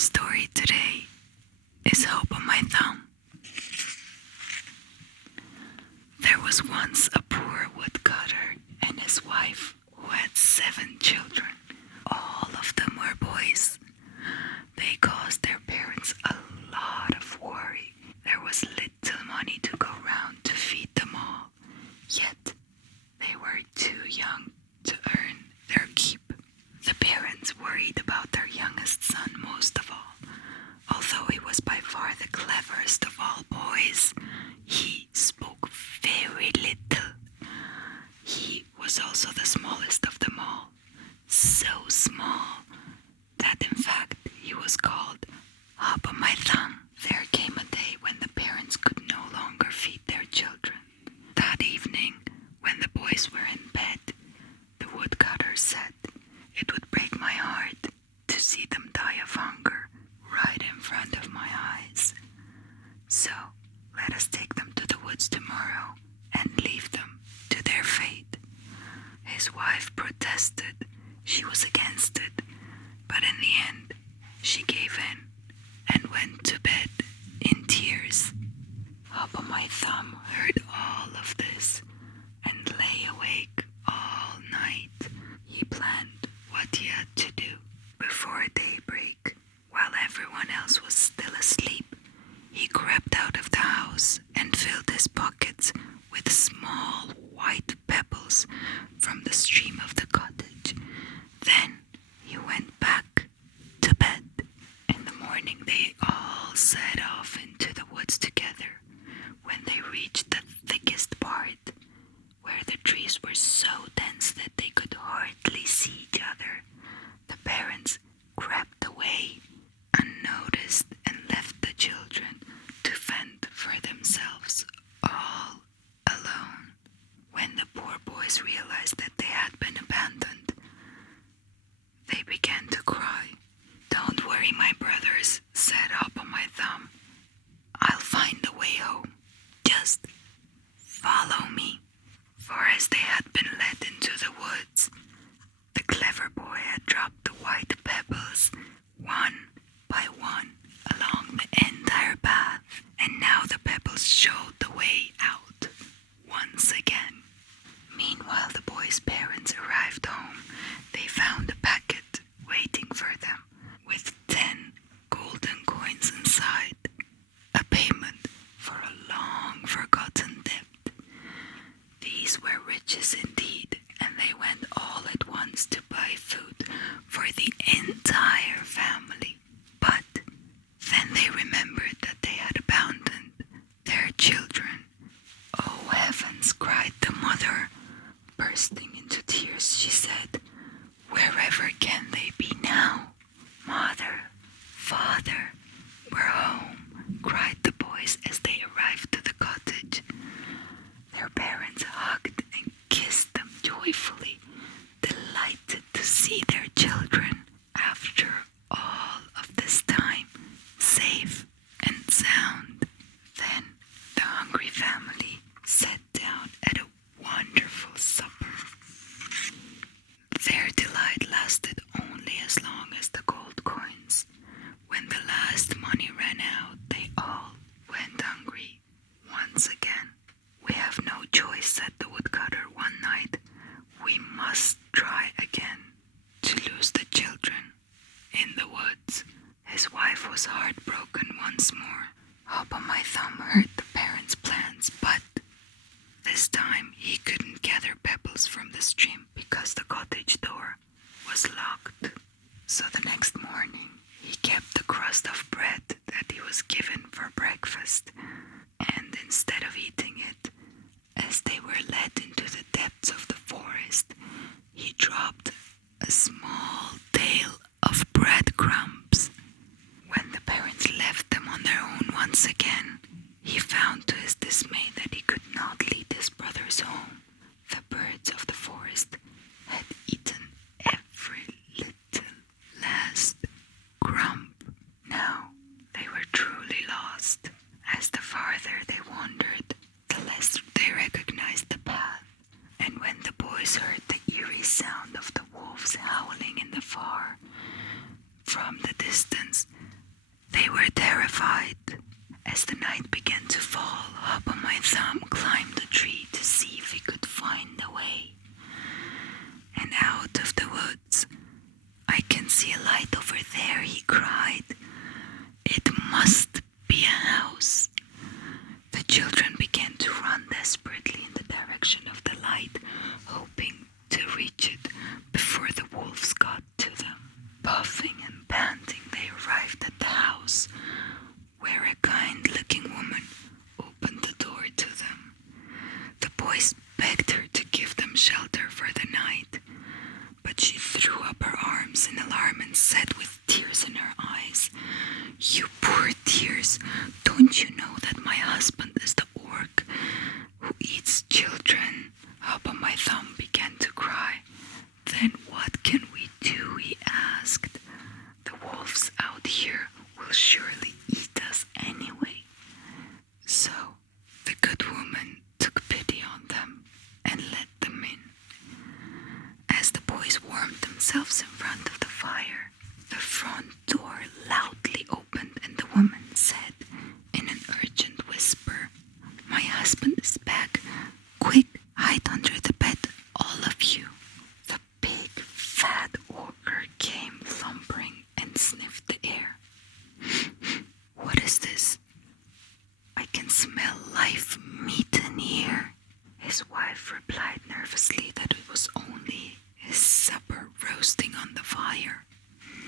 story today is Hope on My Thumb. There was once a poor woodcutter and his wife who had 7 children. All of them were boys. They caused their parents a lot of worry. There was little money to go round to feed them all, yet they were too young to earn their keep. The parents worried about their youngest son most of all. Although he was by far the cleverest of all boys, he spoke very little. He was also the smallest of them all, so small that in fact he was called Hop on My Thumb. There came a day when the parents could no longer feed their children. That evening, when the boys were in bed, the woodcutter said, "It would break my heart to see them die of hunger right in front of my eyes. So let us take them to the woods tomorrow and leave them to their fate." His wife protested. She was against it, but in the end, she gave in and went to bed in tears. Hop on My Thumb heard all of this and lay awake all night. He planned what he had to do. Before daybreak, while everyone else was still asleep, he crept out of the house and filled his pockets with small white pebbles from the stream of the cottage. Then he went back to bed. In the morning they all set off into the woods together. When they reached the thickest part, where the trees were so dense that they could hardly see each other, the parents crept away unnoticed and left the children to fend for themselves all alone. When the poor boys realized that they had been abandoned, they began to cry. "Don't worry, my brothers," said Hop on My Thumb. "I'll find a way home. Just follow me." For as they had been led into the woods, the clever boy had dropped the white pebbles one by one along the entire path, and now the pebbles showed the way out once again. Meanwhile, the boys' parents arrived home. They found a packet waiting for them with 10 golden coins inside, a payment for a long-forgotten debt. These were riches indeed, and they went all at once to buy food for the entire family. But then they remembered that they had abandoned their children. "Oh heavens," cried the mother. Bursting into tears, she said, "Wherever can they be now?" "Mother, father, we're home," cried the boys as they arrived to the cottage. Their parents hugged and kissed them joyfully, delighted to see their children after all of this time, safe and sound. Then the hungry family sat down at a wonderful supper. Their delight lasted only as long as the gold coins. When the last money ran out, they all went hungry once again. "We have no choice," said the woodcutter one night. "We must try again to lose the children in the woods." His wife was heartbroken once more. Hop on My Thumb heard the parents' plans, but this time he couldn't gather pebbles from the stream because the cottage door was locked. So the next morning he kept the crust of bread that he was given for breakfast, and instead of eating it, as they were led into the depths of the forest, he dropped a small tail of breadcrumbs. When the parents left them on their own once again, he found to his dismay that he could not lead his brothers home. The birds of the forest had eaten every little last crumb. Now they were truly lost. As the farther they wandered, the less they recognized the path. And when the boys heard the eerie sound of the wolves howling in the far, from the distance, They were terrified. As the night began to fall, Hop on My Thumb climbed a tree to see if he could find a way. And out of the woods, "I can see a light over there," he cried. "It must be a house." The children began to run desperately in the direction of the light, hoping to reach it before the wolves got to them. Puffing and panting, they arrived at the house, where a kind-looking woman opened the door to them. The boys begged her to give them shelter for the night, but she threw up her arms in alarm and said with tears in her eyes, "You poor dears, don't you know that my husband is the ogre who eats children?" Hop on My Thumb began to cry. "Then what can we do?" he asked. "The wolves out here will surely eat us anyway." So the good woman took pity on them and let them in. As the boys warmed themselves in front of the fire, the front door loudly opened and the woman said in an urgent whisper, "My husband is back. Quick, hide under the bed, all of you." The big fat ogre came lumbering and sniffed the air. "What is this? I can smell live meat in here." His wife replied nervously that it was only his supper roasting on the fire.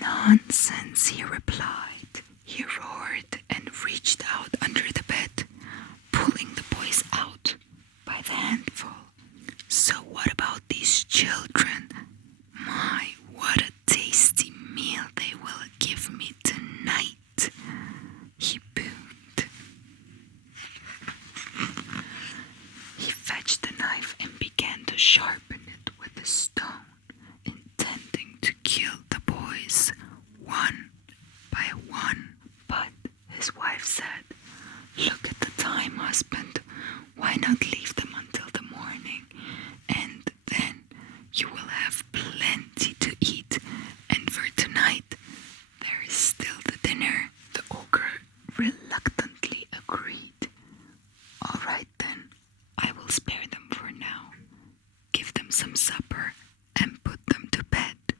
"Nonsense," he replied. He roared and reached out under the bed, pulling the boys out by the handful. "So what about these children? My, what a tasty meal they will give me tonight," he boomed. He fetched a knife and began to sharpen it with a stone, intending to kill the boys one by one. But his wife said, "Look at the time, husband. Why not leave them until the morning? And then you will have plenty to eat. And for tonight, there is still the dinner." The ogre reluctantly agreed. "All right then, I will spare them for now. Give them some supper and put them to bed."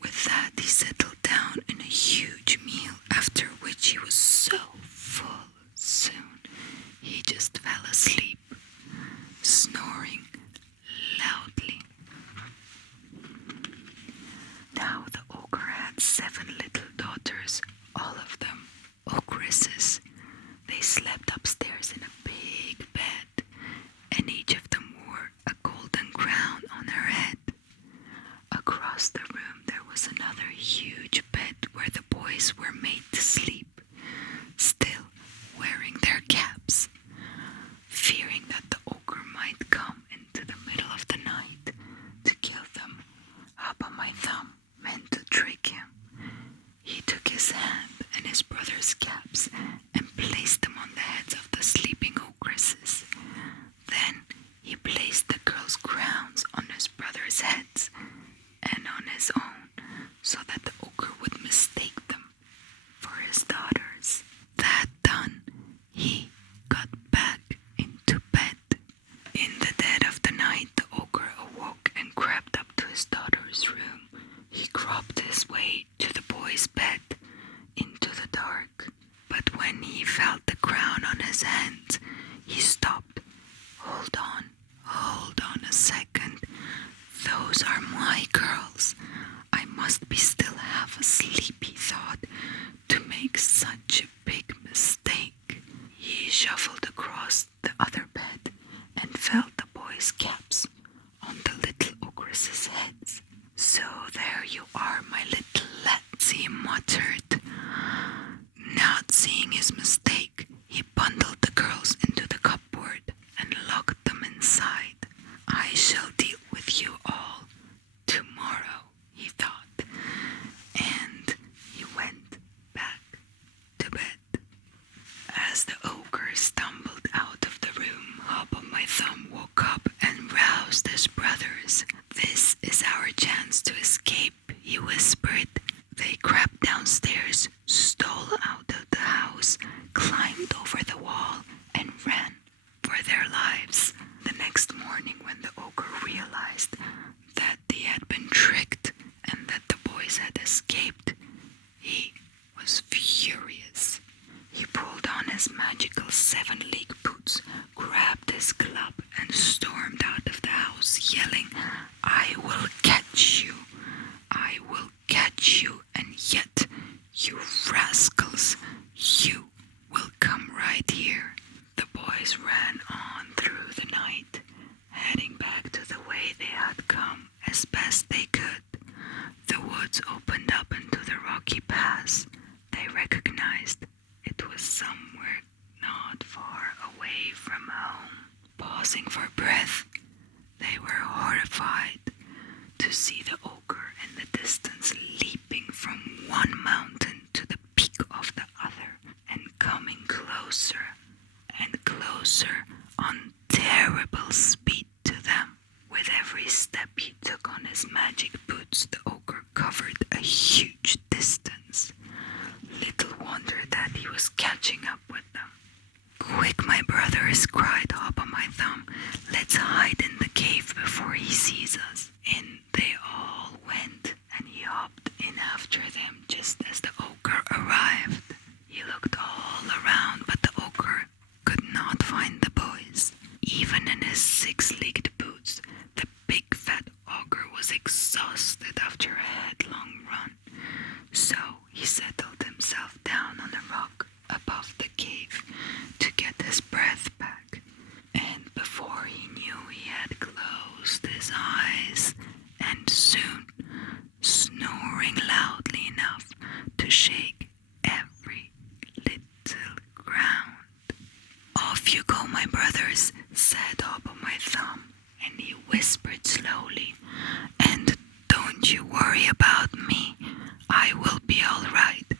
With that, he settled down in a huge meal, after which he was so full soon he just fell asleep, snoring loudly. Now the ogre had 7 little daughters, all of them ogresses. They slept upstairs in a big bed, and each of them wore a golden crown on her head. Across the room there was another huge bed where the boys were made to sleep, still wearing their caps. Fearing that the ogre might come into the middle of the night to kill them, Hop on My Thumb meant to trick him. He took his hand and his brother's caps and placed them on the heads of the sleeping ogresses. Then he placed the girls' crowns on his brother's heads and on his own, so that the ogre would mistake them for his daughters. That done, he got back into bed. In the dead of the night, the ogre awoke and crept up to his daughter's room. He groped his way to the boy's bed into the dark. But when he felt the crown on his hands, he stopped. Hold on a second. Those are my girls. I must be still half asleep, he thought, to make such a big mistake. He shuffled across the other bed and felt the boys' caps on the little ogresses' heads. "So there you are, my little lads," he muttered. Not seeing his mistake, he bundled the girls into the cupboard and locked them inside. "I shall deal with you all tomorrow." was catching up with them. "Quick, my brothers," cried Hop on My Thumb. "Let's hide in the cave before he sees us." In they all went, and he hopped in after them just as the ogre arrived. He looked all around, but the ogre could not find the boys. Even in his six-legged boots, the big fat ogre was exhausted after a headlong run. So he settled himself down on a rock above the cave to get his breath back. And before he knew, he had closed his eyes, and soon, snoring loudly enough to shake every little ground. "Off you go, my brothers," said Hop on My Thumb, and he whispered slowly, "And don't you worry about me. I will be all right.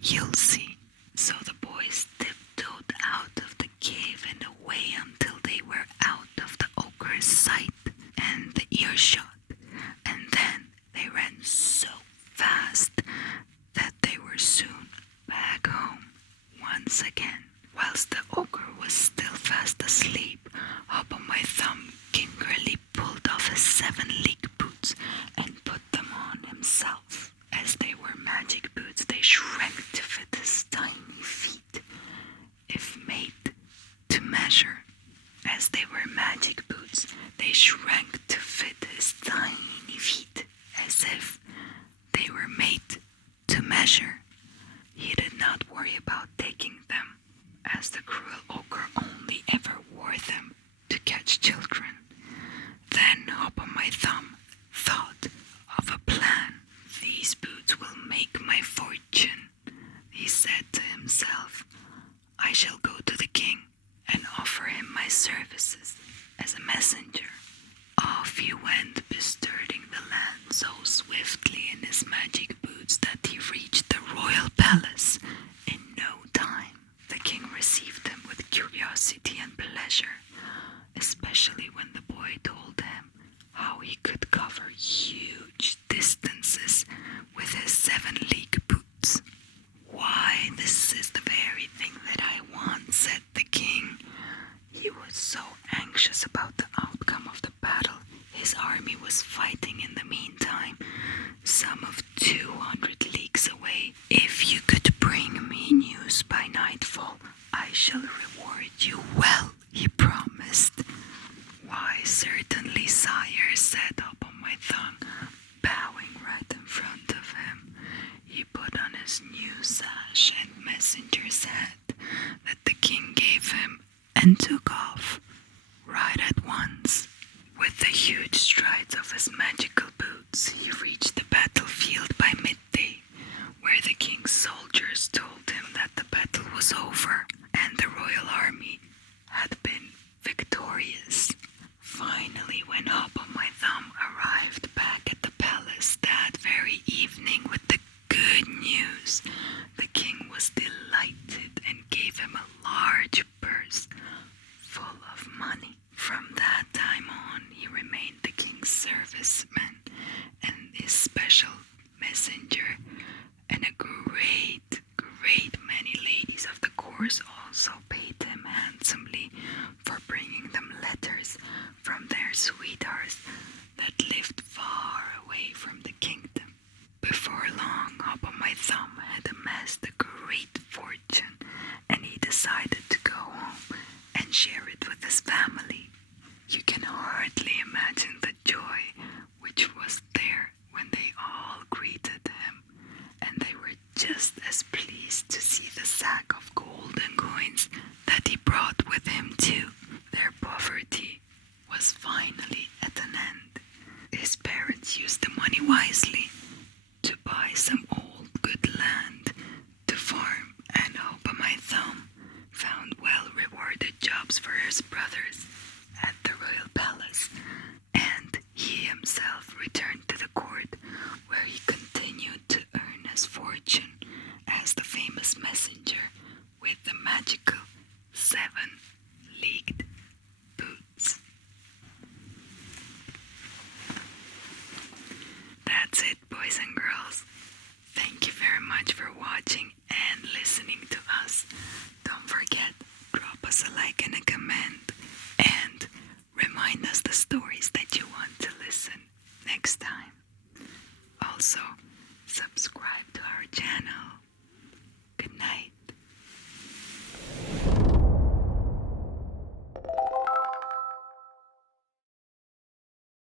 You'll see." So the boys tiptoed out of the cave and away until they were out of the ogre's sight and the earshot. And then they ran so fast that they were soon back home once again. Whilst the ogre was still fast asleep, Hop on My Thumb gingerly pulled off his 7-legged boots and put them on himself. As they were magic boots, they shrank to fit his tiny feet, if made to measure. As they were magic boots, they shrank to fit his tiny feet, as if they were made to measure. He did not worry about taking them, as the cruel ogre only ever wore them to catch children. Then Hop on My Thumb thought of a plan. "These boots will make my fortune," he said to himself. "I shall go to the king and offer him my services as a messenger." Off he went, besturding the land so swiftly in his magic boots that he reached the royal palace in no time. The king received him with curiosity and pleasure, especially when the boy told him how he could cover huge distances with his 7-legged boots. "Why, this is the very thing that I want," said the king. He was so anxious about the outcome of the battle. His army was fighting in the meantime, some of 200 leagues away. "If you could bring me news by nightfall, I shall reward you well," he promised. "Why, certainly, sire," said Hop on My Thumb, bowing right in front of him. He put on his new sash and messenger's hat that the king gave him and took off right at once. With the huge strides of his magical boots, he reached the battlefield by midday, where the king's soldiers told him that the battle was over and the royal army had been victorious. Finally, when Hop on My Thumb arrived back at the palace that very evening with the good news, the king was delighted and gave him a large purse full of money. From that time on, he remained the king's serviceman and his special messenger, and a great many ladies of the court also paid him handsomely for bringing them letters from their sweethearts that lived far away from the kingdom. Before long, Hop on My Thumb had amassed a great fortune, and he decided to go home and share it with his family. You can hardly imagine the joy which was there when they all greeted him, and they were just as pleased to see the sack of gold and coins that he brought with him too. Their poverty was finally at an end. His parents used the money wisely to buy some old good land to us a like and a comment, and remind us the stories that you want to listen next time. Also, subscribe to our channel. Good night.